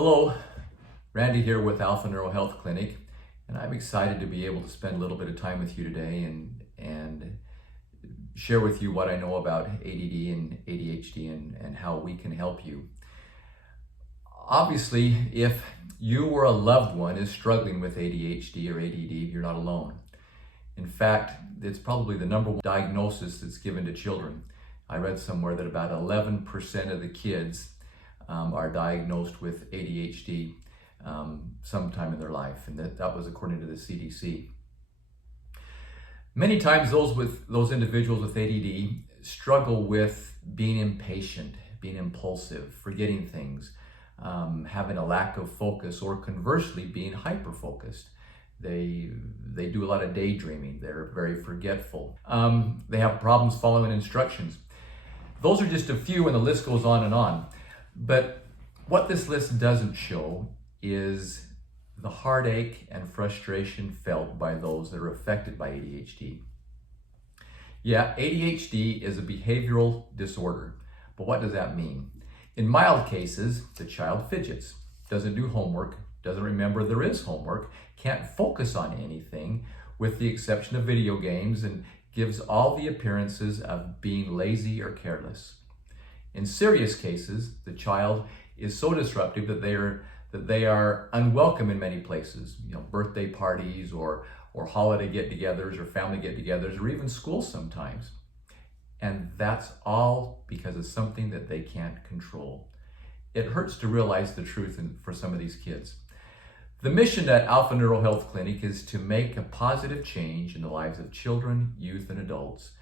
Hello, Randy here with Alpha Neuro Health Clinic, and I'm excited to be able to spend a little bit of time with you today and share with you what I know about ADD and ADHD and how we can help you. Obviously, if you or a loved one is struggling with ADHD or ADD, you're not alone. In fact, it's probably the number one diagnosis that's given to children. I read somewhere that about 11% of the kids are diagnosed with ADHD sometime in their life, and that was according to the CDC. Many times those individuals with ADD struggle with being impatient, being impulsive, forgetting things, having a lack of focus, or conversely being hyper-focused. They do a lot of daydreaming. They're very forgetful. They have problems following instructions. Those are just a few, and the list goes on and on. But what this list doesn't show is the heartache and frustration felt by those that are affected by ADHD. Yeah, ADHD is a behavioral disorder, but what does that mean? In mild cases, the child fidgets, doesn't do homework, doesn't remember there is homework, can't focus on anything with the exception of video games, and gives all the appearances of being lazy or careless. In serious cases, the child is so disruptive that they are unwelcome in many places, birthday parties or holiday get-togethers or family get-togethers or even school sometimes. And that's all because of something that they can't control. It hurts to realize the truth for some of these kids. The mission at Alpha Neuro Health Clinic is to make a positive change in the lives of children, youth, and adults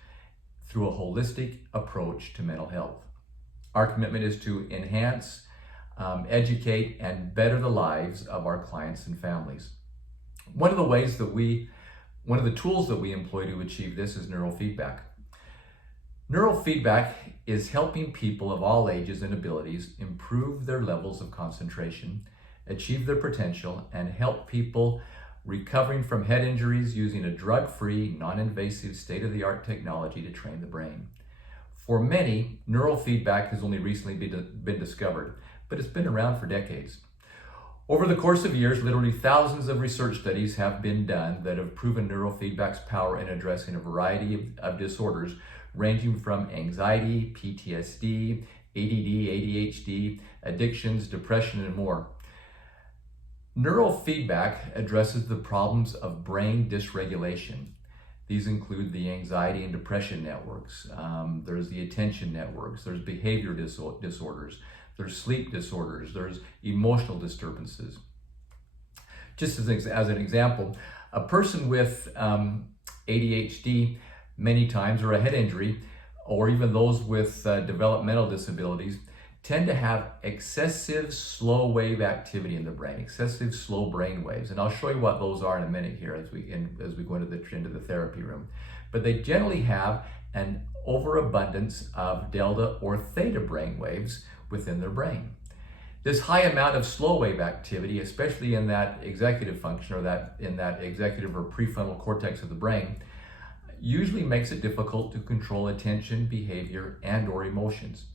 through a holistic approach to mental health. Our commitment is to enhance, educate, and better the lives of our clients and families. One of the tools that we employ to achieve this is neurofeedback. Neurofeedback is helping people of all ages and abilities improve their levels of concentration, achieve their potential, and help people recovering from head injuries using a drug-free, non-invasive, state-of-the-art technology to train the brain. For many, neurofeedback has only recently been discovered, but it's been around for decades. Over the course of years, literally thousands of research studies have been done that have proven neurofeedback's power in addressing a variety of disorders ranging from anxiety, PTSD, ADD, ADHD, addictions, depression, and more. Neurofeedback addresses the problems of brain dysregulation. These include the anxiety and depression networks. There's the attention networks. There's behavior disorders. There's sleep disorders. There's emotional disturbances. Just as an example, a person with ADHD many times, or a head injury, or even those with developmental disabilities, tend to have excessive slow wave activity in the brain, excessive slow brain waves. And I'll show you what those are in a minute here as we go into the therapy room. But they generally have an overabundance of delta or theta brain waves within their brain. This high amount of slow wave activity, especially in that executive function or in that executive or prefrontal cortex of the brain, usually makes it difficult to control attention, behavior, and or emotions.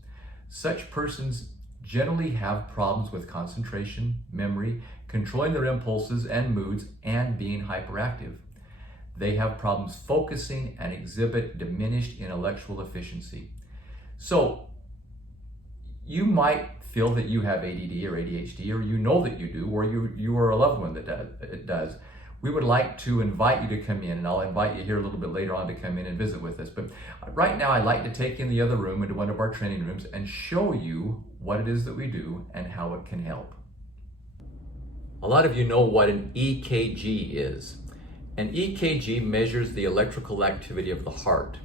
Such persons generally have problems with concentration, memory, controlling their impulses and moods, and being hyperactive. They have problems focusing and exhibit diminished intellectual efficiency. So, you might feel that you have ADD or ADHD, or you know that you do, or you are a loved one that does. We would like to invite you to come in, and I'll invite you here a little bit later on to come in and visit with us. But right now, I'd like to take you in the other room, into one of our training rooms, and show you what it is that we do and how it can help. A lot of you know what an EKG is. An EKG measures the electrical activity of the heart.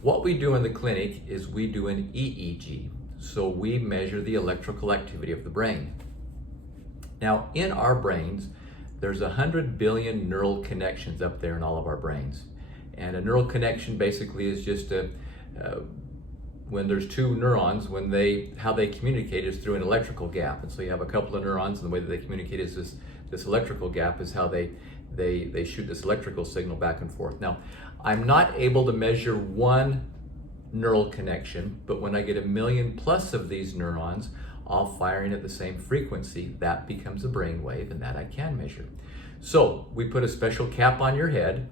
What we do in the clinic is we do an EEG. So we measure the electrical activity of the brain. Now, in our brains, there's 100 billion neural connections up there in all of our brains. And a neural connection basically is just when there's two neurons, how they communicate is through an electrical gap. And so you have a couple of neurons, and the way that they communicate is this electrical gap is how they shoot this electrical signal back and forth. Now, I'm not able to measure one neural connection, but when I get 1 million plus of these neurons, all firing at the same frequency. That becomes a brain wave, and that I can measure. So we put a special cap on your head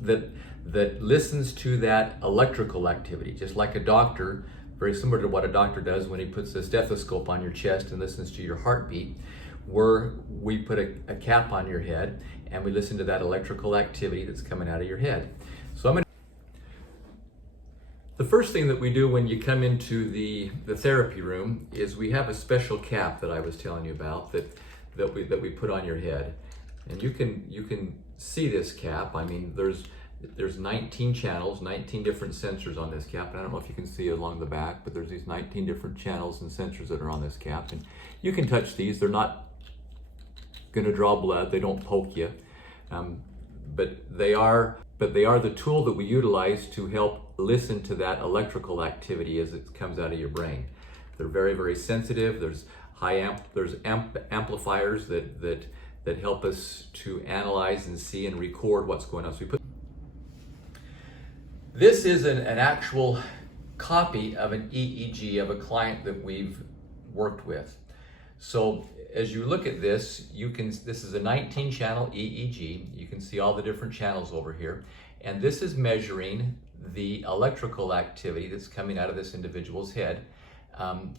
that listens to that electrical activity, just like a doctor, very similar to what a doctor does when he puts a stethoscope on your chest and listens to your heartbeat. We put a cap on your head and we listen to that electrical activity that's coming out of your head. So the first thing that we do when you come into the therapy room is we have a special cap that I was telling you about that we put on your head. And you can see this cap. I mean, there's 19 channels, 19 different sensors on this cap. And I don't know if you can see along the back, but there's these 19 different channels and sensors that are on this cap. And you can touch these. They're not going to draw blood. They don't poke you. But they are the tool that we utilize to help listen to that electrical activity as it comes out of your brain. They're very, very sensitive. There's amplifiers that help us to analyze and see and record what's going on. So this is an actual copy of an EEG of a client that we've worked with. So as you look at this, this is a 19 channel EEG. You can see all the different channels over here. And this is measuring the electrical activity that's coming out of this individual's head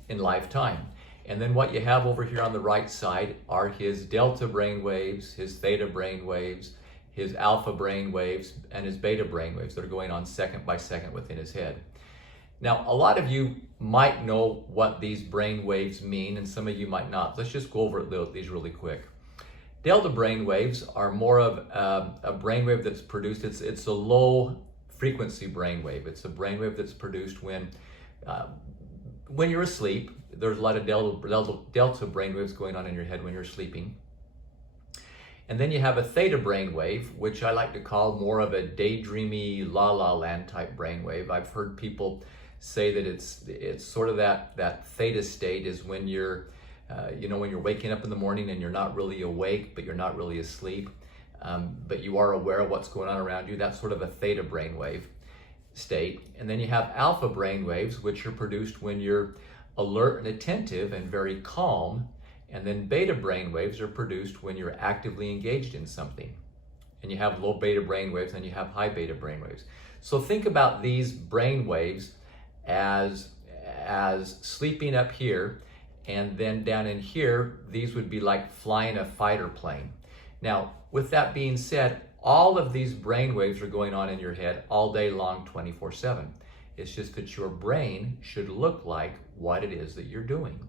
in live time. And then what you have over here on the right side are his delta brain waves, his theta brain waves, his alpha brain waves, and his beta brain waves that are going on second by second within his head. Now, a lot of you might know what these brain waves mean, and some of you might not. Let's just go over these really quick. Delta brain waves are more of a brain wave that's produced. It's a low frequency brain wave. It's a brain wave that's produced when you're asleep. There's a lot of delta brain waves going on in your head when you're sleeping. And then you have a theta brain wave, which I like to call more of a daydreamy, la-la land type brain wave. I've heard people say that it's sort of that theta state is when you're, when you're waking up in the morning and you're not really awake, but you're not really asleep, but you are aware of what's going on around you. That's sort of a theta brain wave state. And then you have alpha brain waves, which are produced when you're alert and attentive and very calm. And then beta brain waves are produced when you're actively engaged in something. And you have low beta brain waves and you have high beta brain waves. So think about these brain waves as sleeping up here, and then down in here, these would be like flying a fighter plane. Now, with that being said, all of these brain waves are going on in your head all day long, 24/7. It's just that your brain should look like what it is that you're doing.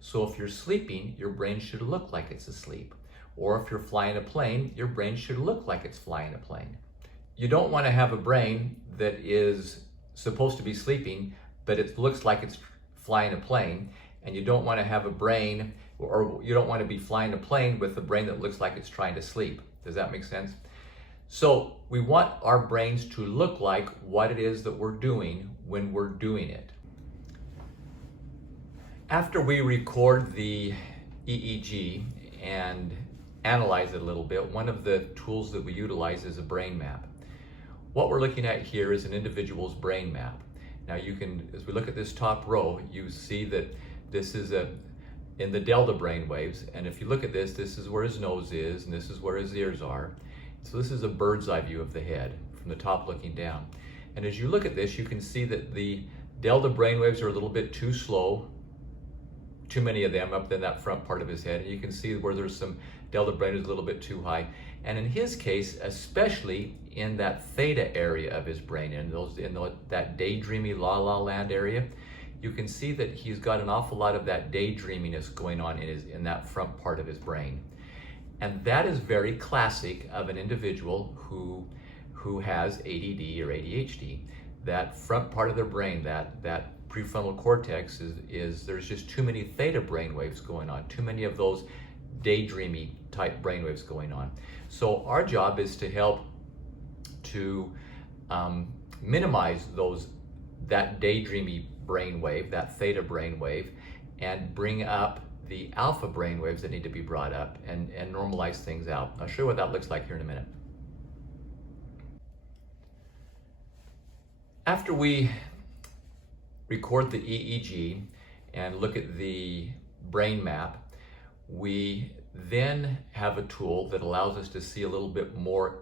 So if you're sleeping, your brain should look like it's asleep. Or if you're flying a plane, your brain should look like it's flying a plane. You don't want to have a brain that is supposed to be sleeping, but it looks like it's flying a plane. And you don't want to have a brain, or you don't want to be flying a plane with a brain that looks like it's trying to sleep. Does that make sense? So we want our brains to look like what it is that we're doing when we're doing it. After we record the EEG and analyze it a little bit, one of the tools that we utilize is a brain map. What we're looking at here is an individual's brain map. Now you can, as we look at this top row, you see that this is in the delta brain waves. And if you look at this, this is where his nose is, and this is where his ears are. So this is a bird's eye view of the head from the top looking down. And as you look at this, you can see that the delta brain waves are a little bit too slow, too many of them up in that front part of his head. And you can see where there's some delta brain waves a little bit too high. And in his case, especially in that theta area of his brain, that daydreamy la-la land area, you can see that he's got an awful lot of that daydreaminess going on in that front part of his brain. And that is very classic of an individual who has ADD or ADHD. That front part of their brain, that prefrontal cortex is there's just too many theta brain waves going on, too many of those daydreamy type brain waves going on. So our job is to help to minimize that daydreamy brain wave, that theta brain wave, and bring up the alpha brain waves that need to be brought up and normalize things out. I'll show you what that looks like here in a minute. After we record the EEG and look at the brain map, we then have a tool that allows us to see a little bit more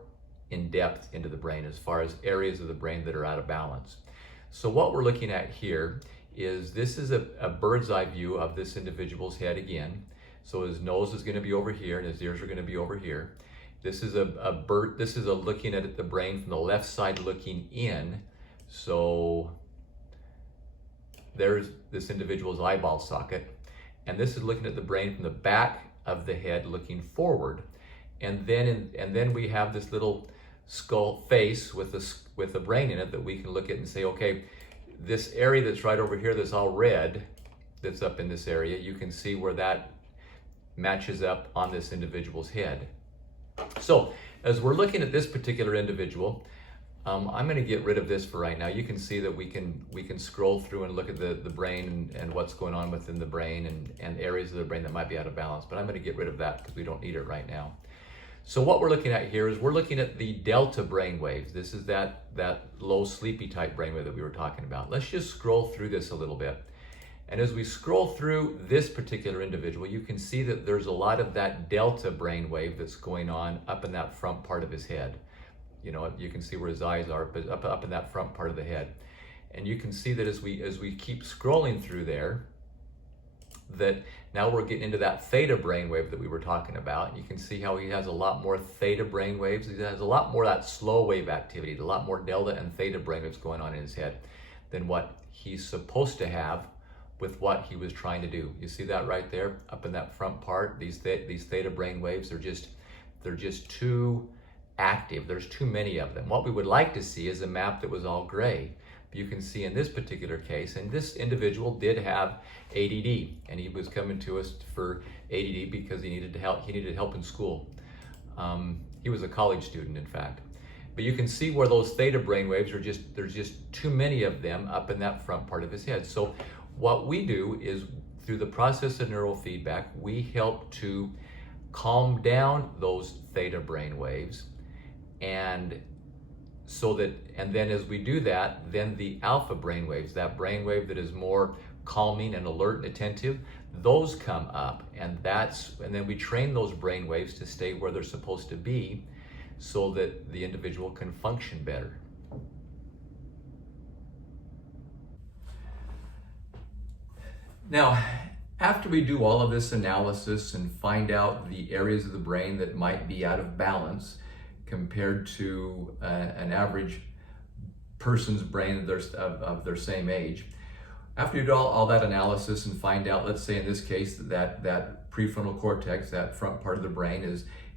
in depth into the brain as far as areas of the brain that are out of balance. So what we're looking at here is this is a bird's eye view of this individual's head again. So his nose is going to be over here and his ears are going to be over here. This is this is a looking at the brain from the left side looking in. So there's this individual's eyeball socket. And this is looking at the brain from the back of the head looking forward. And then we have this little skull face with the brain in it that we can look at and say, okay, this area that's right over here that's all red, that's up in this area, you can see where that matches up on this individual's head. So as we're looking at this particular individual, I'm going to get rid of this for right now. You can see that we can scroll through and look at the brain and what's going on within the brain and areas of the brain that might be out of balance, but I'm going to get rid of that because we don't need it right now. So what we're looking at here is we're looking at the delta brain waves. This is that low sleepy type brainwave that we were talking about. Let's just scroll through this a little bit. And as we scroll through this particular individual, you can see that there's a lot of that delta brainwave that's going on up in that front part of his head. You know, you can see where his eyes are, but up in that front part of the head. And you can see that as we keep scrolling through there, that now we're getting into that theta brainwave that we were talking about. You can see how he has a lot more theta brainwaves. He has a lot more of that slow wave activity, a lot more delta and theta brainwaves going on in his head than what he's supposed to have with what he was trying to do. You see that right there up in that front part? These theta brainwaves, they're just too active. There's too many of them. What we would like to see is a map that was all gray. You can see in this particular case, and this individual did have ADD, and he was coming to us for ADD because he needed help. He needed help in school. He was a college student, in fact. But you can see where those theta brainwaves there's just too many of them up in that front part of his head. So what we do is through the process of neurofeedback, we help to calm down those theta brainwaves, and then as we do that, then the alpha brainwaves, that brainwave that is more calming and alert and attentive, those come up, and then we train those brainwaves to stay where they're supposed to be so that the individual can function better. Now, after we do all of this analysis and find out the areas of the brain that might be out of balance compared to an average person's brain of their same age, after you do all that analysis and find out, let's say in this case, that prefrontal cortex, that front part of the brain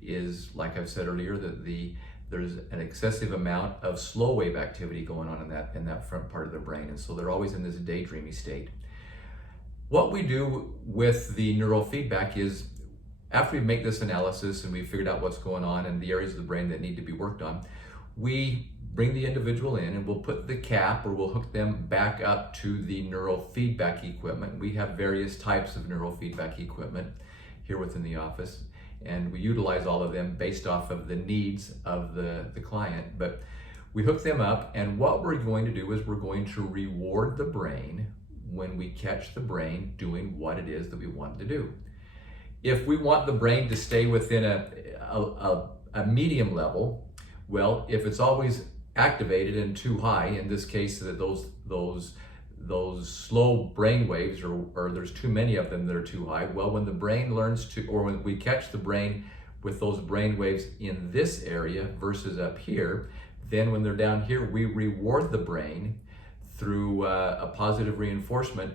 is like I've said earlier, there's an excessive amount of slow wave activity going on in that front part of the brain, and so they're always in this daydreamy state. What we do with the neurofeedback is, after we make this analysis and we've figured out what's going on and the areas of the brain that need to be worked on, we bring the individual in and we'll put the cap, or we'll hook them back up to the neurofeedback equipment. We have various types of neurofeedback equipment here within the office, and we utilize all of them based off of the needs of the client. But we hook them up, and what we're going to do is we're going to reward the brain when we catch the brain doing what it is that we want it to do. If we want the brain to stay within a medium level, well, if it's always activated and too high, in this case that those slow brain waves, or there's too many of them that are too high, well, when the brain learns to, or when we catch the brain with those brain waves in this area versus up here, then when they're down here, we reward the brain through a positive reinforcement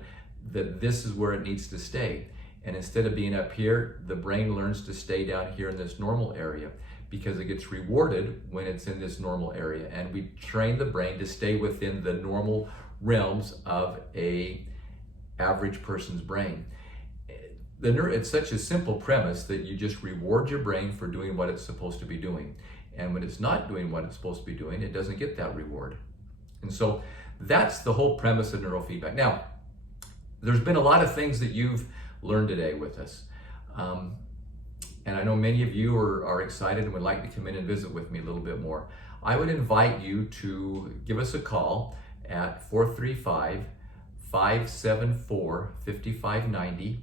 that this is where it needs to stay. And instead of being up here, the brain learns to stay down here in this normal area, because it gets rewarded when it's in this normal area. And we train the brain to stay within the normal realms of a average person's brain. It's such a simple premise that you just reward your brain for doing what it's supposed to be doing. And when it's not doing what it's supposed to be doing, it doesn't get that reward. And so that's the whole premise of neurofeedback. Now, there's been a lot of things that you've learned today with us. And I know many of you are excited and would like to come in and visit with me a little bit more. I would invite you to give us a call at 574-5590,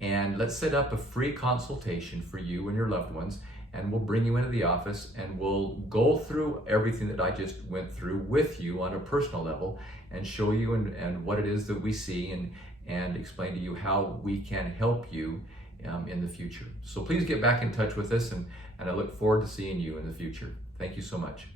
and let's set up a free consultation for you and your loved ones, and we'll bring you into the office and we'll go through everything that I just went through with you on a personal level and show you and what it is that we see, and explain to you how we can help you in the future. So please get back in touch with us, and I look forward to seeing you in the future. Thank you so much.